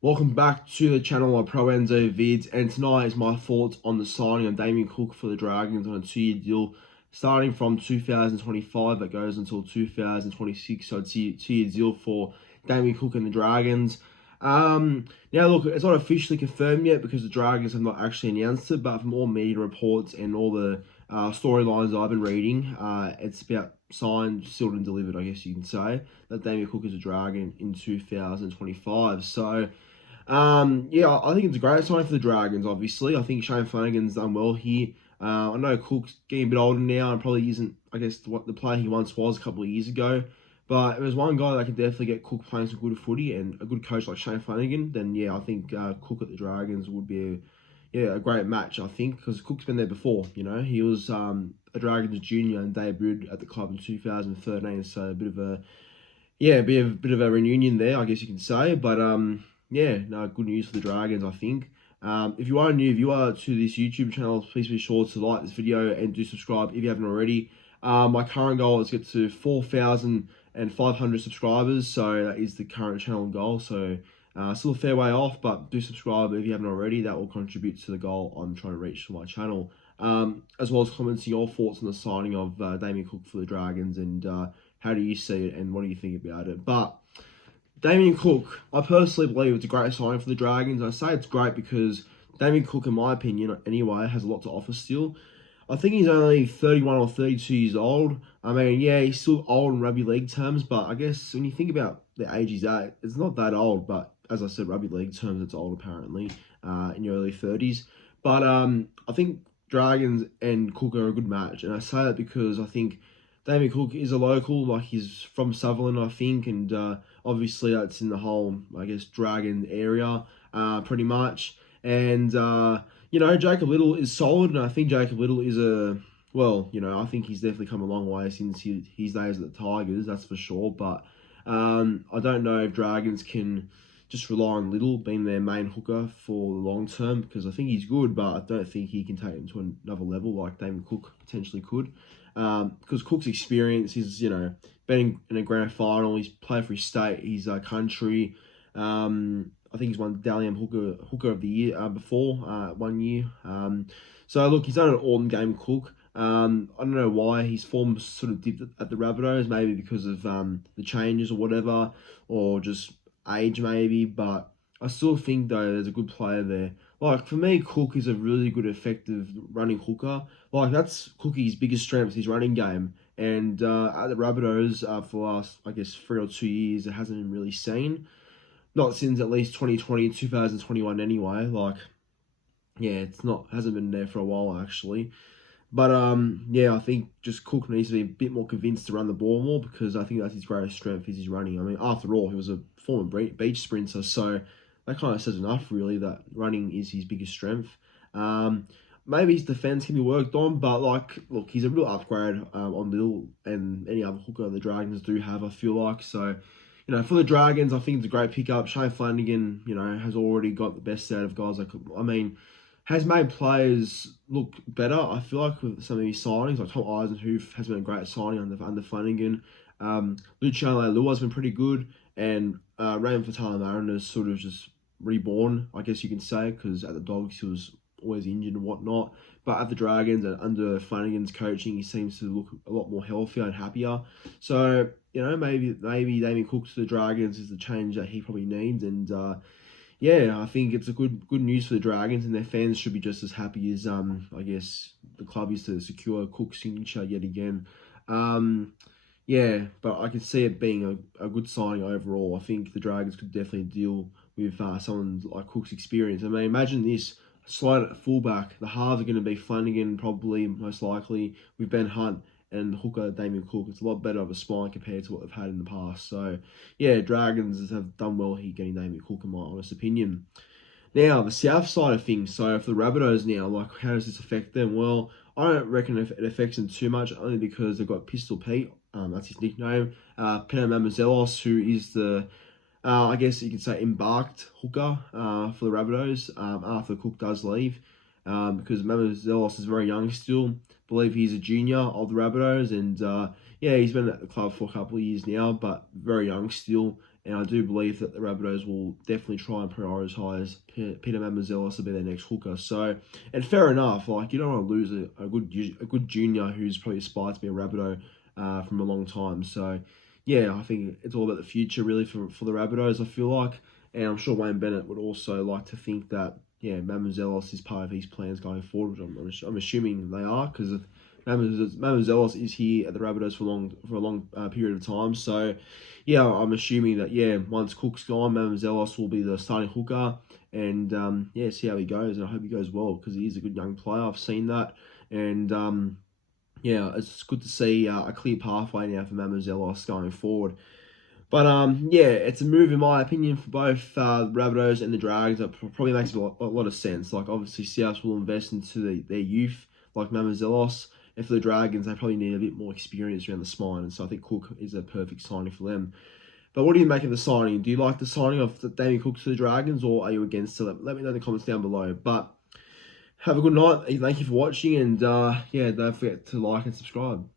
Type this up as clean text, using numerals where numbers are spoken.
Welcome back to the channel of Pro Enzo Vids, and tonight is my thoughts on the signing of Damien Cook for the Dragons on a 2-year deal starting from 2025 that goes until 2026. So it's a 2-year deal for Damien Cook and the Dragons. Now look, it's not officially confirmed yet because the Dragons have not actually announced it, but from all media reports and all the storylines I've been reading, it's about signed, sealed and delivered, I guess you can say, that Damien Cook is a Dragon in 2025. So yeah, I think it's a great sign for the Dragons, obviously. I think Shane Flanagan's done well here. I know Cook's getting a bit older now and probably isn't, I guess, what the player he once was a couple of years ago. But if there's one guy that can definitely get Cook playing some good footy and a good coach like Shane Flanagan, then yeah, I think Cook at the Dragons would be a great match, I think, because Cook's been there before. You know, he was a Dragons junior and debuted at the club in 2013, so a bit of a reunion there, I guess you can say. But yeah, no, good news for the Dragons, I think. If you are a new viewer to this YouTube channel, please be sure to like this video and do subscribe if you haven't already. My current goal is to get to 4,500 subscribers, so that is the current channel goal. So still a fair way off, but do subscribe if you haven't already. That will contribute to the goal I'm trying to reach for my channel. As well as commenting your thoughts on the signing of Damien Cook for the Dragons and how do you see it and what do you think about it. But Damien Cook, I personally believe it's a great signing for the Dragons. I say it's great because Damien Cook, in my opinion, anyway, has a lot to offer still. I think he's only 31 or 32 years old. I mean, yeah, he's still old in rugby league terms, but I guess when you think about the age he's at, it's not that old, but as I said, rugby league terms, it's old apparently, in your early 30s. But I think Dragons and Cook are a good match, and I say that because I think Damien Cook is a local, like he's from Sutherland, I think, and obviously that's in the whole, I guess, Dragon area, pretty much. And you know, Jacob Little is solid, and I think Jacob Little is I think he's definitely come a long way since his days at the Tigers, that's for sure. But I don't know if Dragons can just rely on Little being their main hooker for the long term, because I think he's good, but I don't think he can take him to another level like Damien Cook potentially could. Because Cook's experience is, you know, been in a grand final, he's played for his state, his country. I think he's won Dalian Hooker of the Year before, 1 year. So look, he's done an awesome game, Cook. I don't know why his form sort of dipped at the Rabbitohs, maybe because of the changes or whatever, or just age maybe, but I still think though there's a good player there. Like for me, Cook is a really good, effective running hooker. Like that's Cookie's biggest strength, his running game. And at the Rabbitohs for the last, I guess, 3 or 2 years, it hasn't been really seen. Not since at least 2020, 2021 anyway. Like, yeah, it's not hasn't been there for a while actually. But yeah, I think just Cook needs to be a bit more convinced to run the ball more, because I think that's his greatest strength is his running. I mean, after all, he was a former beach sprinter, so that kind of says enough, really, that running is his biggest strength. Maybe his defense can be worked on, but like, look, he's a real upgrade on Little and any other hooker the Dragons do have, I feel like. So, you know, for the Dragons, I think it's a great pickup. Shane Flanagan, you know, has already got the best out of guys. Like, I mean, has made players look better, I feel like, with some of his signings. Like Tom Eisenhuth has been a great signing under Flanagan. Luciano Leilua has been pretty good. And Raymond Fatala Mariners sort of just reborn, I guess you can say, because at the Dogs he was always injured and whatnot. But at the Dragons and under Flanagan's coaching, he seems to look a lot more healthier and happier. So, you know, maybe Damien Cook to the Dragons is the change that he probably needs. And yeah, I think it's a good news for the Dragons, and their fans should be just as happy as I guess the club is to secure Cook's signature yet again. Yeah, but I can see it being a good signing overall. I think the Dragons could definitely deal with someone like Cook's experience. I mean, imagine this. Slide at fullback. The halves are going to be Flanagan, probably, most likely, with Ben Hunt and hooker Damien Cook. It's a lot better of a spine compared to what they've had in the past. So, yeah, Dragons have done well here getting Damien Cook, in my honest opinion. Now, the south side of things. So, for the Rabbitohs now, like, how does this affect them? Well, I don't reckon it affects them too much, only because they've got Pistol Pete. That's his nickname. Pena Mamazelos, who is the I guess you could say embarked hooker for the Rabbitohs after Cook does leave, because Mamazelos is very young still. I believe he's a junior of the Rabbitohs, and yeah, he's been at the club for a couple of years now, but very young still. And I do believe that the Rabbitohs will definitely try and prioritise Peter Mamouzelos to be their next hooker. So, and fair enough, like you don't want to lose a good junior who's probably aspired to be a Rabbitoh from a long time. So, yeah, I think it's all about the future really for the Rabbitohs, I feel like. And I'm sure Wayne Bennett would also like to think that, yeah, Mamouzelos is part of his plans going forward, which I'm assuming they are, because Mamouzelos is here at the Rabbitohs for a long period of time. So, yeah, I'm assuming that, yeah, once Cook's gone, Mamouzelos will be the starting hooker. And, yeah, see how he goes. And I hope he goes well, because he is a good young player. I've seen that. And, yeah, it's good to see a clear pathway now for Mamouzelos going forward. But yeah, it's a move in my opinion for both the Rabbitohs and the Dragons. That probably makes a lot of sense. Like obviously, South will invest into their youth, like Mamouzelos. And for the Dragons, they probably need a bit more experience around the spine, and so I think Cook is a perfect signing for them. But what do you make of the signing? Do you like the signing of Damien Cook to the Dragons, or are you against it? Let me know in the comments down below. But have a good night. Thank you for watching, and yeah, don't forget to like and subscribe.